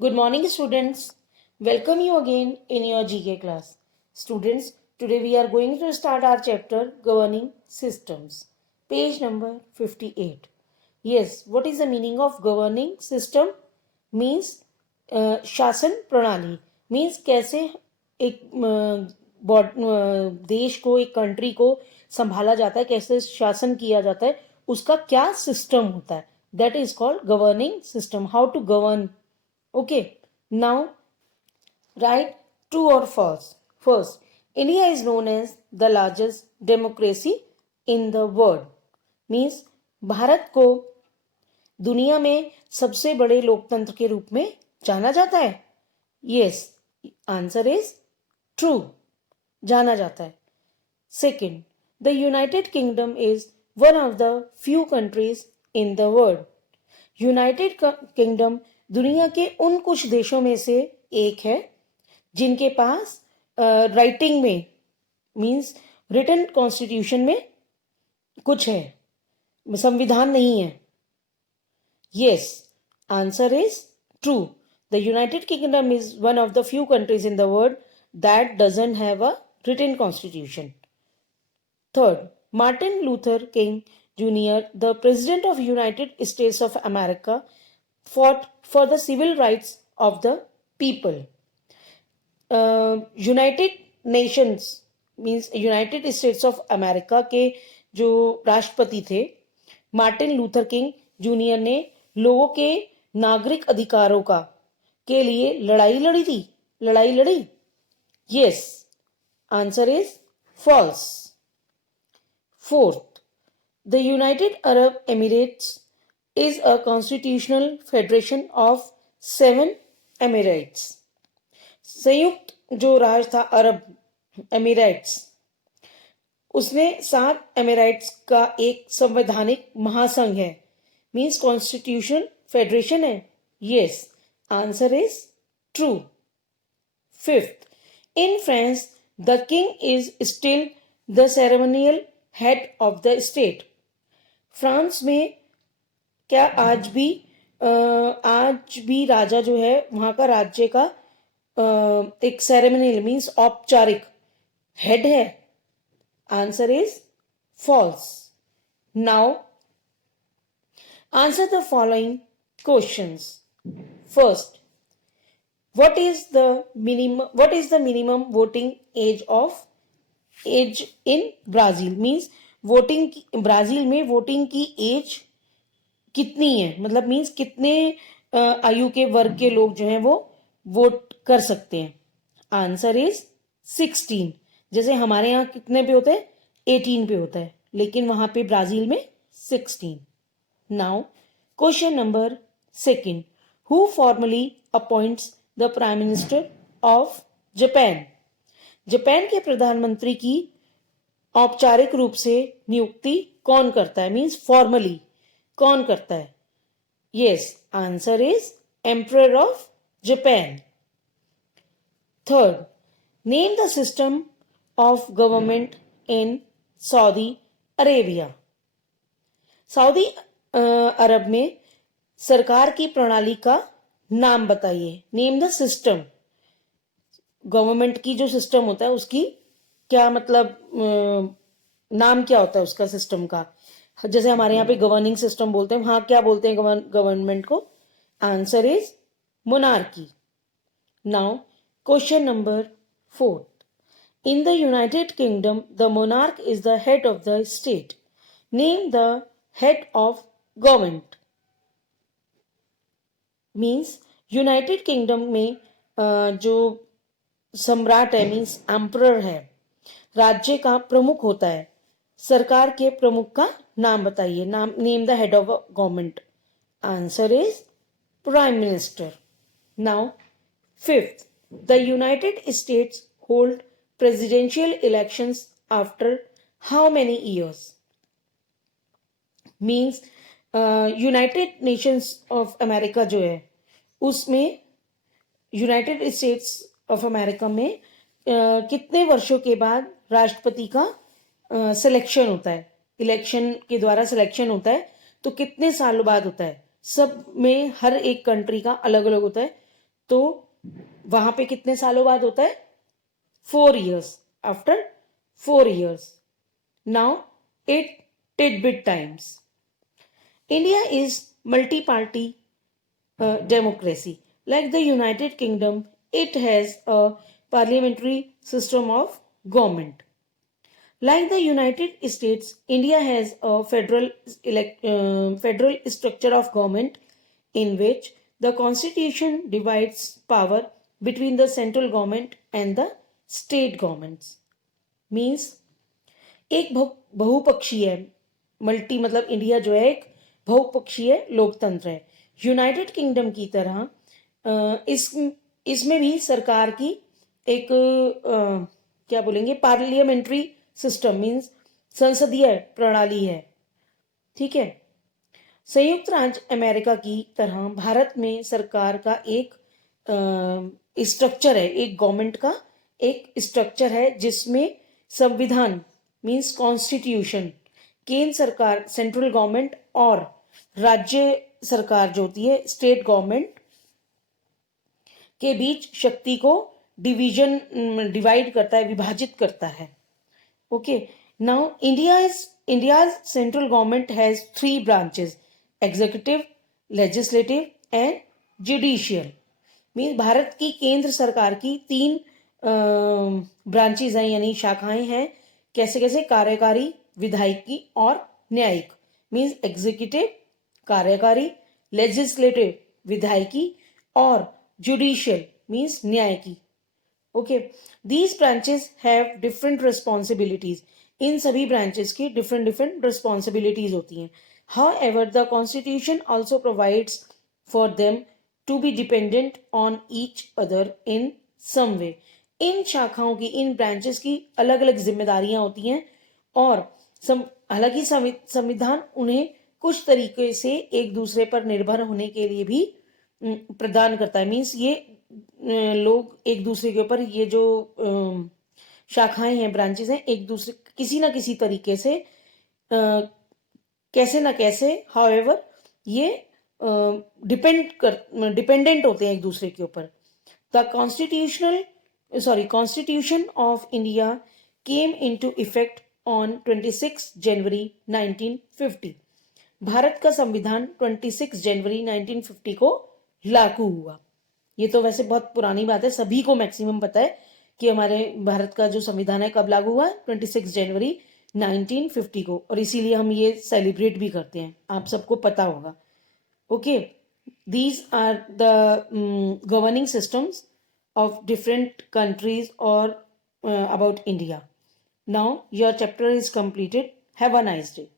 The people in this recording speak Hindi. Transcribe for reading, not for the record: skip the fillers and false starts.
Good morning, students. Welcome you again in your GK class. Students, today we are going to start our chapter Governing Systems. Page number 58. Yes, what is the meaning of governing system? Means शासन प्रणाली. Means कैसे एक देश को, एक कंट्री को संभाला जाता है, कैसे शासन किया जाता है, उसका क्या सिस्टम होता है. That is called governing system. How to govern. Okay, now write true or false. First, India is known as the largest democracy in the world. Means Bharat को दुनिया में सबसे बड़े लोकतंत्र के रूप में जाना जाता है. Yes, answer is true. जाना जाता है. Second, the United Kingdom is one of the few countries in the world. United kingdom दुनिया के उन कुछ देशों में से एक है जिनके पास राइटिंग में मींस रिटन कॉन्स्टिट्यूशन में कुछ है, संविधान नहीं है. Yes, answer is true. The United Kingdom is one of the few countries in the world that doesn't have a written constitution. Third, Martin Luther King Jr., the President of United States of America, fought for the civil rights of the people. United Nations means United States of America के जो राष्ट्रपति थे मार्टिन लूथर किंग जूनियर ने लोगों के नागरिक अधिकारों का के लिए लड़ाई लड़ी. Yes, answer is false. Fourth, The United Arab Emirates is a constitutional federation of 7 Emirates. संयुक्त जो राज्य था अरब एमिरेट्स, उसमें 7 एमिरेट्स का एक संवैधानिक महासंघ है. मीन्स कॉन्स्टिट्यूशनल फेडरेशन है. Yes, answer is true. Fifth, in France the king is still the ceremonial head of the state. France में क्या आज भी राजा जो है वहां का राज्य का एक सेरेमनियल मीन्स औपचारिक हेड है. Answer is false. Now answer the following questions. First, what is the minimum voting age in Brazil? Means Brazil में वोटिंग की एज कितनी है, मतलब मीन्स कितने आयु के वर्ग के लोग जो हैं वो वोट कर सकते हैं. Answer is 16. जैसे हमारे यहाँ कितने पे होता है, 18 पे होता है, लेकिन वहां पे ब्राजील में 16. Now question number second, who formally appoints the prime minister of Japan. Japan के प्रधानमंत्री की औपचारिक रूप से नियुक्ति कौन करता है, मीन्स फॉर्मली कौन करता है. Yes, answer is emperor of Japan. Third, name the system of government in Saudi Arabia. सऊदी अरब में सरकार की प्रणाली का नाम बताइए. Name the system. गवर्नमेंट की जो सिस्टम होता है उसकी क्या मतलब नाम क्या होता है उसका सिस्टम का. जैसे हमारे यहाँ पे गवर्निंग सिस्टम बोलते हैं, वहां क्या बोलते हैं गवर्नमेंट को. Answer is monarchy. Now question number 4, in the United kingdom the monarch is the head of the state. Name the head of government. Means United kingdom में जो सम्राट है मीन्स एम्परर है, राज्य का प्रमुख होता है. सरकार के प्रमुख का नाम बताइए. Name the head of government. Answer is prime minister. Now fifth, the United states hold presidential elections after how many years. Means United Nations of America जो है उसमें यूनाइटेड स्टेट्स ऑफ अमेरिका में कितने वर्षों के बाद राष्ट्रपति का सिलेक्शन होता है, इलेक्शन के द्वारा सिलेक्शन होता है, तो कितने सालों बाद होता है. सब में हर एक कंट्री का अलग अलग होता है. तो वहां पे कितने सालों बाद होता है? 4 years. After 4 years. Now, 8 tidbit times. India is multi-party democracy. Like the United Kingdom, it has a parliamentary system of government. Like the United States, India has a federal structure of government in which the constitution divides power between the central government and the state governments. Means एक बहुपक्षीय मल्टी मतलब इंडिया जो है एक बहुपक्षीय लोकतंत्र है। यूनाइटेड किंगडम की तरह इसमें भी सरकार की एक क्या बोलेंगे पार्लियामेंट्री सिस्टम मीन्स संसदीय प्रणाली है। ठीक है। संयुक्त राज्य अमेरिका की तरह भारत में सरकार का एक स्ट्रक्चर है, एक गवर्नमेंट का एक स्ट्रक्चर है जिसमें संविधान मीन्स कॉन्स्टिट्यूशन, केंद्र सरकार सेंट्रल गवर्नमेंट और राज्य सरकार जो होती है स्टेट गवर्नमेंट के बीच शक्ति को डिवाइड करता है, विभाजित करता है। Okay, now India's central government has 3 branches, executive, legislative and judicial. Means Bharat की केंद्र सरकार की 3 ब्रांचेज हैं यानी शाखाएं हैं। कैसे कैसे? कार्यकारी, विधायिकी और न्यायिक। मीन्स एग्जीक्यूटिव कार्यकारी, लेजिस्लेटिव विधायिकी और जुडिशियल मीन्स न्यायिकी। Okay, these branches have different responsibilities. इन सभी ब्रांचेस की डिफरेंट रिस्पॉन्सिबिलिटीज होती हैं। However, the Constitution also provides for them to be dependent on each other in some way. इन शाखाओं की, इन ब्रांचेस की अलग अलग जिम्मेदारियां होती हैं और हालांकि संविधान उन्हें कुछ तरीके से एक दूसरे पर निर्भर होने के लिए भी प्रदान करता है। मीन्स ये लोग एक दूसरे के ऊपर, ये जो शाखाएं हैं, ब्रांचेस हैं, एक दूसरे किसी ना किसी तरीके से कैसे ना कैसे हाउएवर ये डिपेंडेंट होते हैं एक दूसरे के ऊपर। The constitution of India came into effect on 26 जनवरी 1950। भारत का संविधान 26 जनवरी 1950 को लागू हुआ। ये तो वैसे बहुत पुरानी बात है, सभी को मैक्सिमम पता है कि हमारे भारत का जो संविधान है कब लागू हुआ? 26 जनवरी 1950 को, और इसीलिए हम ये सेलिब्रेट भी करते हैं, आप सबको पता होगा। Okay, these are the governing systems of different countries और about India. Now your chapter is completed. Have a nice day.